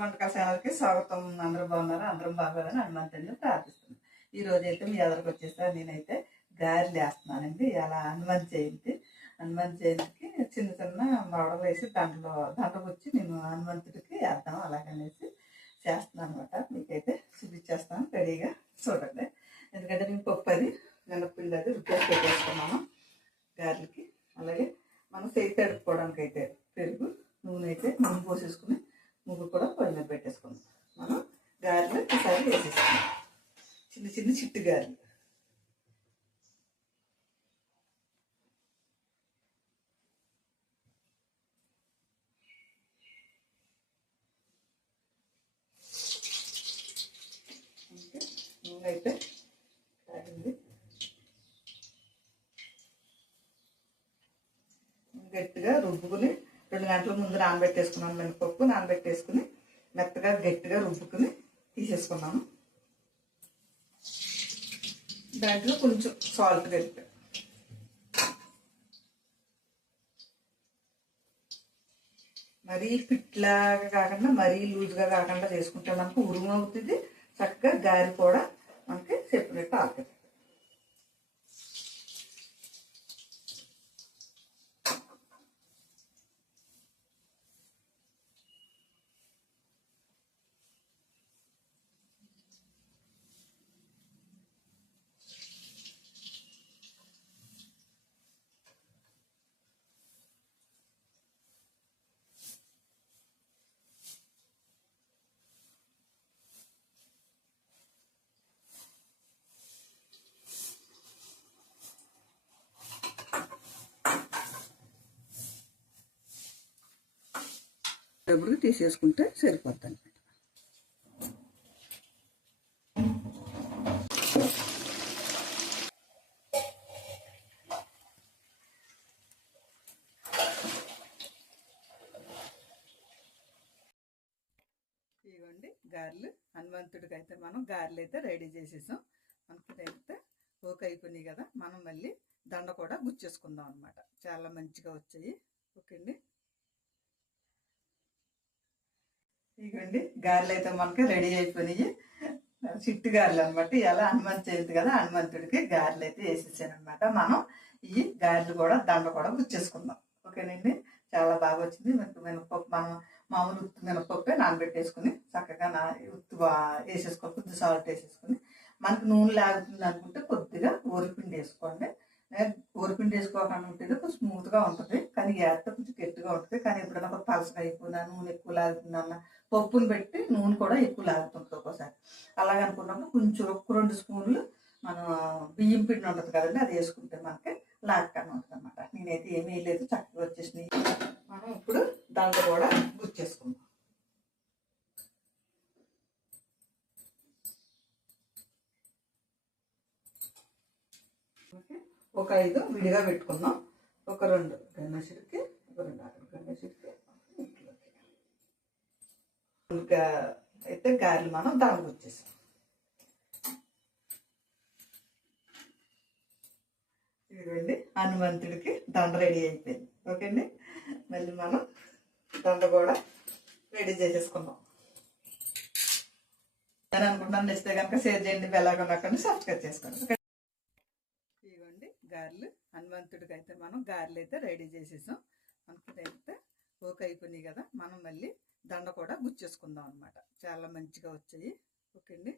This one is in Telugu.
వంటకాల ఛానల్కి స్వాగతం. అందరూ బాగున్నారు, అందరం బాగోదని హనుమంతుడిని ప్రార్థిస్తున్నాను. ఈ రోజు అయితే మీ ఎదురుకు వచ్చేసా. నేనైతే గారెలు వేస్తున్నానండి. ఇలా హనుమంత జయంతికి చిన్న చిన్న మోడలు వేసి దండకు వచ్చి నేను హనుమంతుడికి వేద్దాం అలాగనేసి చేస్తున్నాను అనమాట. మీకైతే చూపించేస్తాను, రెడీగా చూడండి. ఎందుకంటే నేను పప్పు అది మినప్పిండి అది రుబ్బేసి పెట్టేసుకున్నాను గారెలకి. అలాగే మనం చేతి తడుపుకోవడానికి అయితే పెరుగు నూనె అయితే నూనె పోసేసుకుని ముగ్గు కూడా పొయ్యి మీద పెట్టేసుకుందాం. మనం గారెలు ఈసారి వేసేసుకుందాం, చిన్న చిన్న చిట్టు గారెలు. నూనె అయితే కాగింది. గట్టిగా రుబ్బుకుని 2 గంటల ముందు నానబెట్టేసుకున్నాను. మినపప్పు నానబెట్టేసుకుని మెత్తగా గట్టిగా రుబ్బుకుని తీసేసుకున్నాను. దాంట్లో కొంచెం సాల్ట్ కలిపి మరీ పిట్లాగా కాకుండా మరీ లూజ్గా కాకుండా చేసుకుంటే మనకు ఉరుము అవుతుంది. చక్కగా గారి కూడా మనకి చెప్పినట్టు ఆగుతుంది. డబ్బులు తీసేసుకుంటే సరిపోద్ది అనమాట. ఇదిగోండి గారెలు. హనుమంతుడికి అయితే మనం గారెలు అయితే రెడీ చేసేసాం. మనకి అయితే ఓకే అయిపోయినాయి కదా. మనం మళ్ళీ దండ కూడా గుచ్చేసుకుందాం అనమాట. చాలా మంచిగా వచ్చాయి. ఓకే అండి. ఇదిగోండి గారెలు అయితే మనకి రెడీ అయిపోయినాయి. చిట్టు గారెలు అనమాట. ఇలా హనుమంతు జయంతి కదా, హనుమంతుడికి గారెలు అయితే వేసేసాను అనమాట. మనం ఈ గారెలు కూడా దండ కూడా గుచ్చేసుకుందాం. ఓకేనండి. చాలా బాగా వచ్చింది. మినపప్పు మనం మామూలు ఉత్తు మినపప్పే నానబెట్టేసుకుని చక్కగా ఉత్తు వేసేసుకోవాలి. కొద్ది సాల్ట్ వేసేసుకుని మనకు నూనె లాగుతుంది అనుకుంటే కొద్దిగా ఊరిపిండి వేసుకోండి. ఊరిపిండి వేసుకోకుండా ఉంటుంది కొంచెం స్మూత్గా ఉంటుంది. కానీ వేస్తే కొంచెం గట్టిగా ఉంటుంది. కానీ ఎప్పుడైనా ఒక పలసగా అయిపోయినా నూనె ఎక్కువ లాగుతుందన్న పప్పును పెట్టి నూనె కూడా ఎక్కువ లాగుతుంటుంది ఒక్కోసారి. అలాగనుకున్నప్పుడు కొంచెం 2 స్పూన్లు మనం బియ్యం పిండి ఉంటుంది కదండి, అది వేసుకుంటే మనకి లాగకుండా ఉంటుంది అనమాట. నేనైతే ఏమీ వేయలేదు, చక్కగా వచ్చేసినాయి. మనం ఇప్పుడు దండ కూడా గుచ్చేసుకుందాం. ఒక 5 విడిగా పెట్టుకుందాం. ఒక 2 గన్నెసిరికి, ఒక 2 అరగ గన్నెసిరికి అయితే గారెలు మనం దండకు వచ్చేసాం. ఇదిగోండి హనుమంతుడికి దండ రెడీ అయిపోయింది. ఓకే అండి. మళ్ళీ మనం దండ కూడా రెడీ చేసేసుకుందాం. నేను అనుకుంటున్నాను నచ్చితే కనుక షేర్ చేయండి, బెల్లాకొండకండి సబ్స్క్రైబ్ చేసుకోండి. ఇదిగోండి గారెలు. హనుమంతుడికి అయితే మనం గారెలు అయితే రెడీ చేసేసాం. మనకి అయితే ఓకే అయిపోయినాయి కదా. మనం మళ్ళీ దండ కూడా గుచ్చేసుకుందాం అనమాట. చాలా మంచిగా వచ్చాయి. ఓకే అండి.